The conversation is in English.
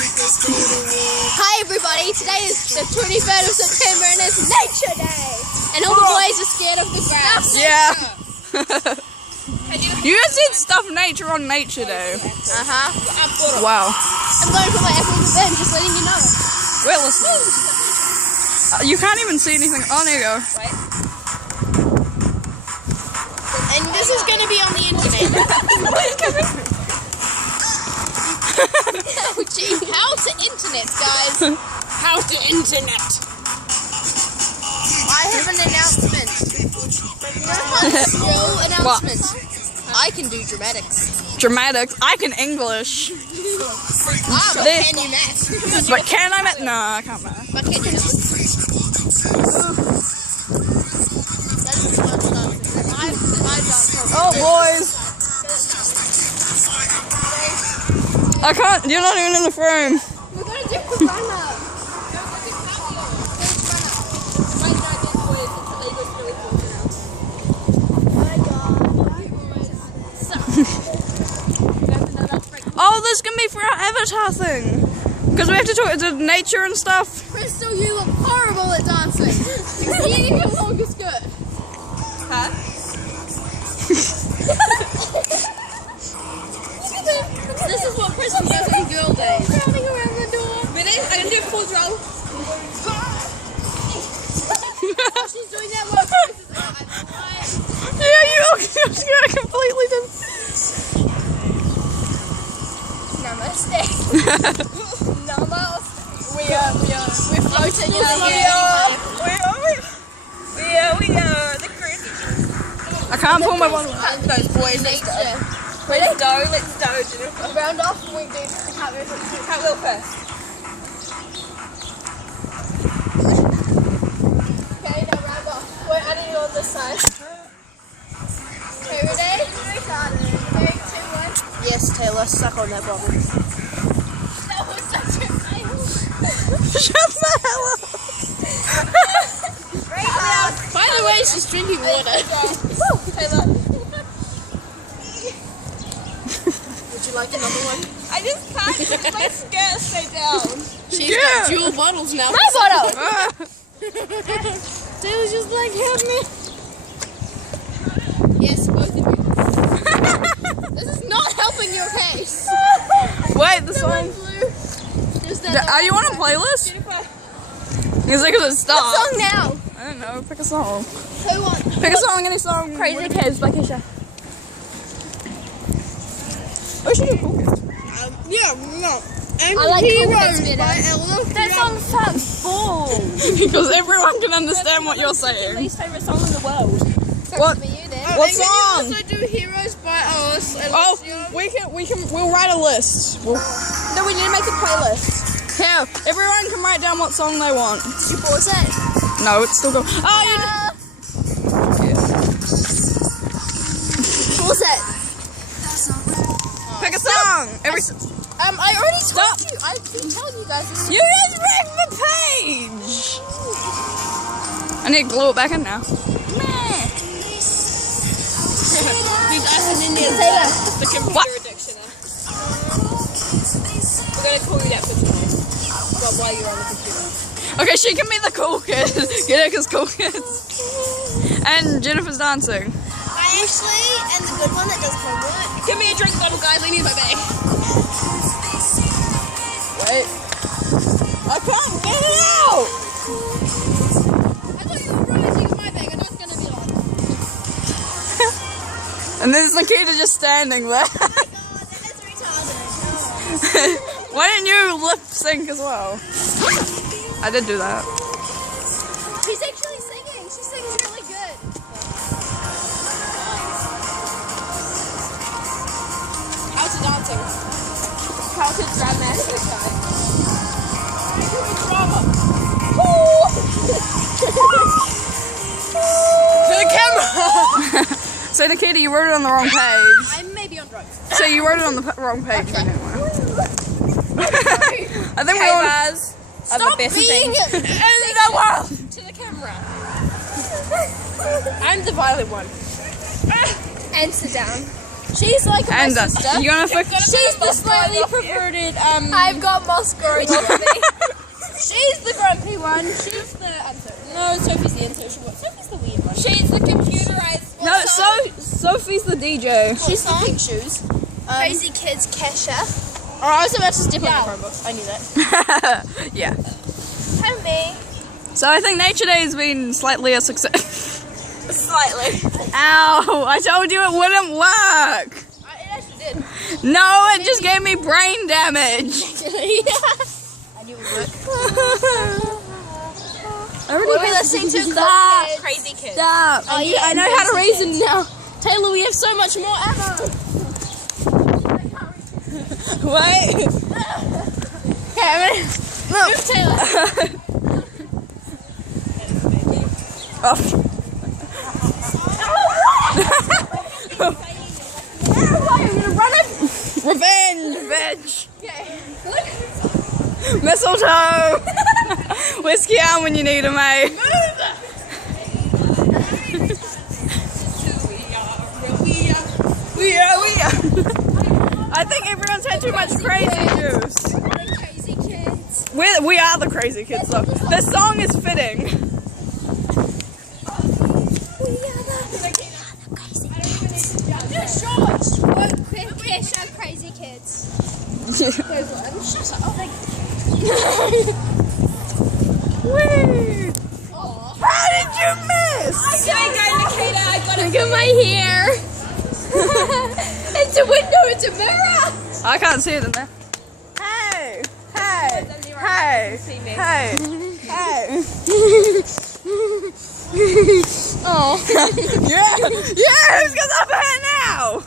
Hi everybody, today is the 23rd of September and it's Nature Day! And all the boys are scared of the grass. Yeah. You guys did stuff nature on Nature Day. Wow. I'm going for my apples in the bin, just letting you know. We're listening. You can't even see anything. Oh, there you go. Wait. And this is going to be on the internet. Oh gee, how to internet, guys. How to internet. I have an announcement. Skill announcement. I can do dramatics. Dramatics? I can English. Ah, but can you math? But can I math? No, I can't math. But can you math? Oh, boys. I can't. You're not even in the frame. We're going to do the run up. Oh, this can be for our avatar thing. Because we have to talk to nature and stuff. Crystal, you look horrible at dancing. You need a longer skirt. Huh? This is what Crystal does in girl days. Running around the door. Ready? I'm going to do a full roll. While she's doing that, while Chris is out, Yeah, you're completely done. Namaste. Namaste. We're floating in the air. We are the crew. I can't pull my bottle. Those boys. Let's go. Let's go, Jennifer. Round off and we do Cartwheel first. Okay, now round off. We're adding you on this side. Okay, ready? 3, 2, 1. Yes, Taylor, suck on that bottle. That was such a fail. Shut the hell up. By the way, she's drinking water. Taylor. Would you like another one? I just can't keep my skirt stay down. She's got dual bottles now. My bottle. Taylor's just like, help me. Yes, both of you. This is not helping your case. Wait, the song. Are you on a playlist? Is it because it stopped? What song now? I don't know. Pick a song. Who wants? Pick a song. Any song. Crazy Kids by Kesha. Oh, she did cool. Yeah, no. I like Heroes by Ella. That song sucks balls. Because everyone can understand what you're Your saying. least favourite song in the world. What? For you then. What And song? Can you also do Heroes by Alice and Oh, Lucio? we'll write a list. No, we need to make a playlist. Yeah, everyone can write down what song they want. You pause it. No, it's still going. Oh, you Pause it. pick a song. I already Stop. told you. I've been telling you guys this. You just wrecked the page. I need to glue it back in now. These us and Indians the computer addiction. We're going to call you that for today. Well, while you're on the computer. Okay, she can be the cool kid. Unica's cool kids. And Jennifer's dancing. I actually am the good one that does homework. Give me a drink bottle, guys. I need my bag. Wait. I can't get it out. I thought you were rummaging in my bag. I know it's going to be on. And there's Nikita just standing there. Oh my god, that is retarded. Why didn't you lip sync as well? I did do that. She's actually singing. She sings really good. How's the dancing? How's the dramatic guy? Drama. To the camera! So Nikita, you wrote it on the wrong page. I may be on drugs. So you wrote it on the wrong page. Okay. I think we all... Buzz. Stop best being thing. in the world. To the camera. I'm the violent one. And sit down. She's like my And sister. you gonna fix? She's the slightly perverted. I've got moss growing on me. She's the grumpy one. She's the no. Sophie's the antisocial one. Sophie's the weird one. She's the computerized. No, Sophie's the DJ. She's the pink shoes. Crazy Kids Kesha. Oh, I was about to step on the Chromebook. I knew that. Yeah. And me. So I think Nature Day has been slightly a success. Slightly. Ow! I told you it wouldn't work. It actually did. No, it just gave me brain damage. I knew it would work. What are we listening to? Stop. Crazy Kids. Stop. Oh yeah, I know how to raise them now. Taylor, we have so much more ammo. Wait. Okay, move Taylor. Oh. Revenge, bitch. Mistletoe. Whiskey out when you need them, mate. We are. I think everyone's had too much crazy juice. Crazy Kids. We are the crazy kids, though. This song is fitting. Kesha, Crazy Kids. Whee! How did you miss? Look at my hair. It's a window. It's a mirror. I can't see it in there. Hey! Hey! Hey! Hey! Hey! Oh. Yeah! Yeah! Who's got the upper hand now?